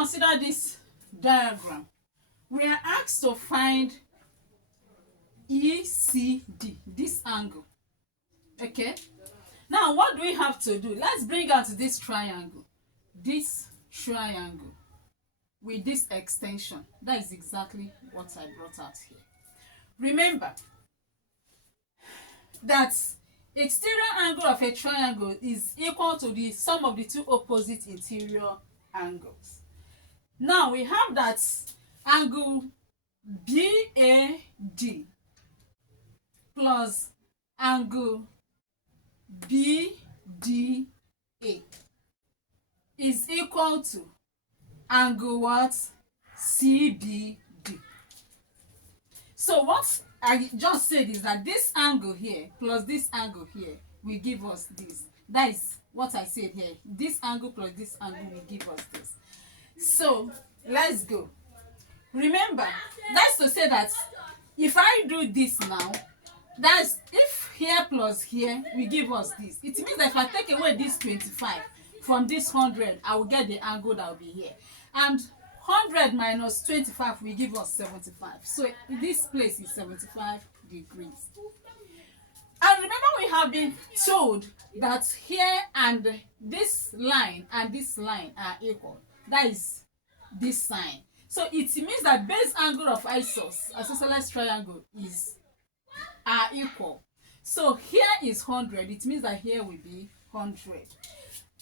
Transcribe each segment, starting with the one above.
consider this diagram. We are asked to find ECD, this angle. Okay, now what do we have to do? Let's bring out this triangle with this extension. That is exactly what I brought out here. Remember that exterior angle of a triangle is equal to the sum of the two opposite interior angles. Now we have that angle BAD plus angle BDA is equal to angle what? CBD. So what I just said is that this angle here plus this angle here will give us this. That is what I said here. This angle plus this angle will give us this. So let's go. Remember, that's to say that if I do this now, that's if here plus here will give us this. It means that if I take away this 25 from this 100, I will get the angle that will be here. And 100 minus 25 will give us 75. So this place is 75 degrees. And remember, we have been told that here and this line are equal. That is this sign. So it means that base angle of isosceles triangle are equal. So here is 100. It means that here will be 100.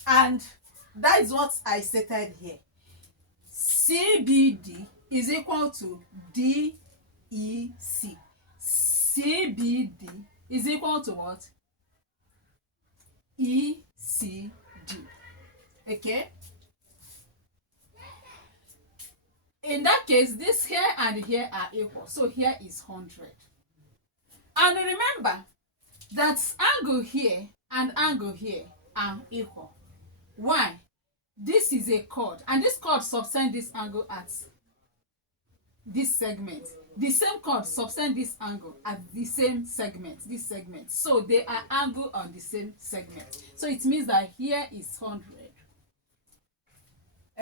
And that is what I stated here. CBD is equal to DEC. CBD is equal to what? ECD. Okay? In that case, this here and here are equal. So here is 100. And remember that angle here and angle here are equal. Why? This is a chord, and this chord subtends this angle at this segment. The same chord subtends this angle at the same segment, this segment. So they are angled on the same segment. So it means that here is 100.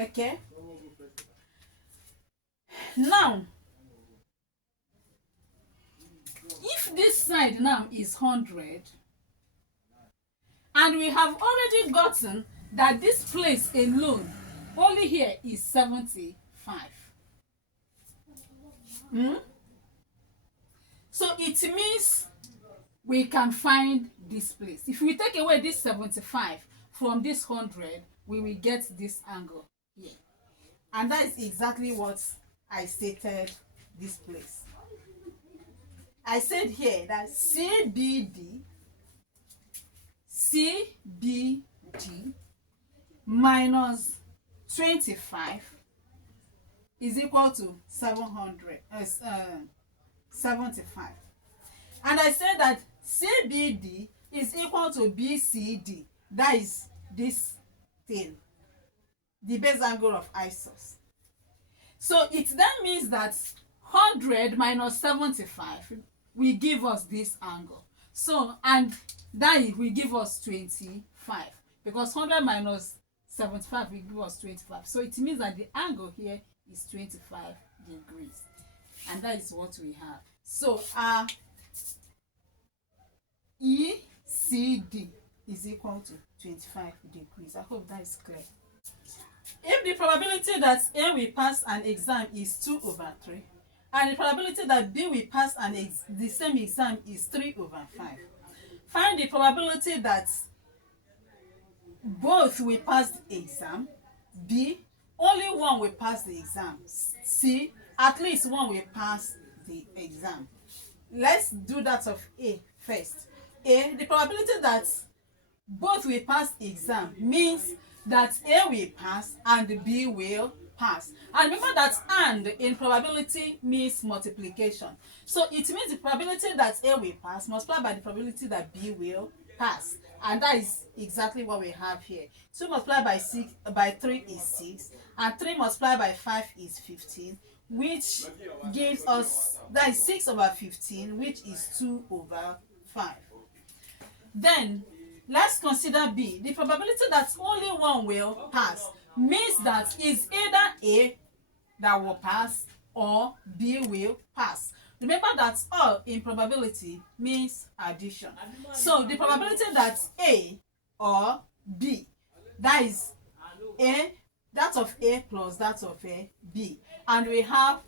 Okay? Now, if this side now is 100, and we have already gotten that this place alone, only here is 75. So it means we can find this place. If we take away this 75 from this 100, we will get this angle here. And that is exactly what I stated this place. I said here that CBD minus 25 is equal to 75. And I said that CBD is equal to BCD. That is this thing, the base angle of isos. So it then means that 100 minus 75 will give us this angle. So, and that will give us 25. Because 100 minus 75 will give us 25. So it means that the angle here is 25 degrees. And that is what we have. So our ECD is equal to 25 degrees. I hope that is clear. If the probability that A will pass an exam is 2/3, and the probability that B will pass the same exam is 3/5, find the probability that both will pass the exam. B, only one will pass the exam. C, at least one will pass the exam. Let's do that of A first. A, the probability that both will pass exam means that A will pass and B will pass. And remember that and in probability means multiplication. So it means the probability that A will pass multiplied by the probability that B will pass. And that is exactly what we have here. 2 multiplied by 3 is 6, and 3 multiplied by 5 is 15, which gives us, that is 6/15, which is 2/5. Then let's consider B, the probability that only one will pass. means that it's either A that will pass or B will pass. Remember that all in probability means addition. So the probability that A or B, that is A, that of A plus that of B, and we have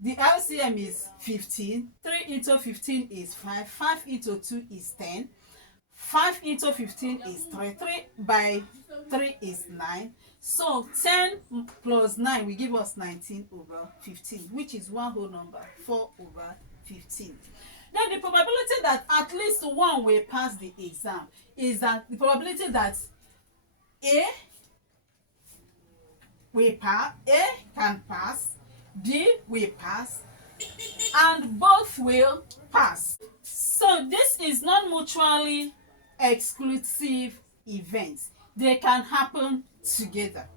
the LCM is 15. 3 into 15 is 5. 5 into 2 is 10. 5 into 15 is 3. 3 by 3 is 9. So 10 plus 9 will give us 19 over 15, which is one whole number, 4 over 15. Then the probability that at least one will pass the exam is that the probability that A can pass, B will pass, and both will pass. So this is not mutually exclusive events. They can happen together.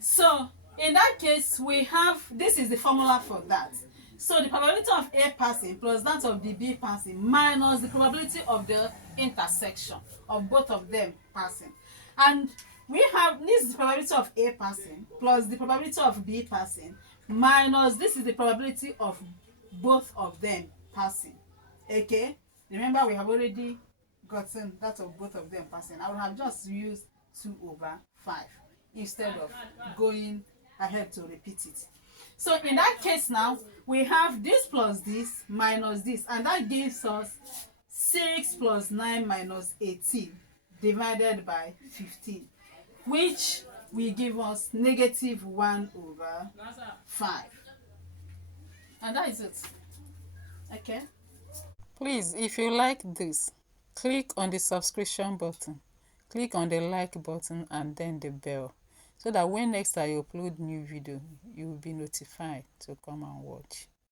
So in that case, we have, this is the formula for that. So the probability of A passing plus that of the B passing minus the probability of the intersection of both of them passing. And we have, this is the probability of A passing plus the probability of B passing minus this is the probability of both of them passing. Okay, remember we have already gotten that of both of them passing. I would have just used 2 over 5 instead of going ahead to repeat it. So in that case now, we have this plus this minus this, and that gives us 6 plus 9 minus 18 divided by 15, which will give us negative 1 over 5. And that is it. Okay? Please, if you like this, click on the subscription button, click on the like button and then the bell, so that when next I upload new video, you will be notified to come and watch.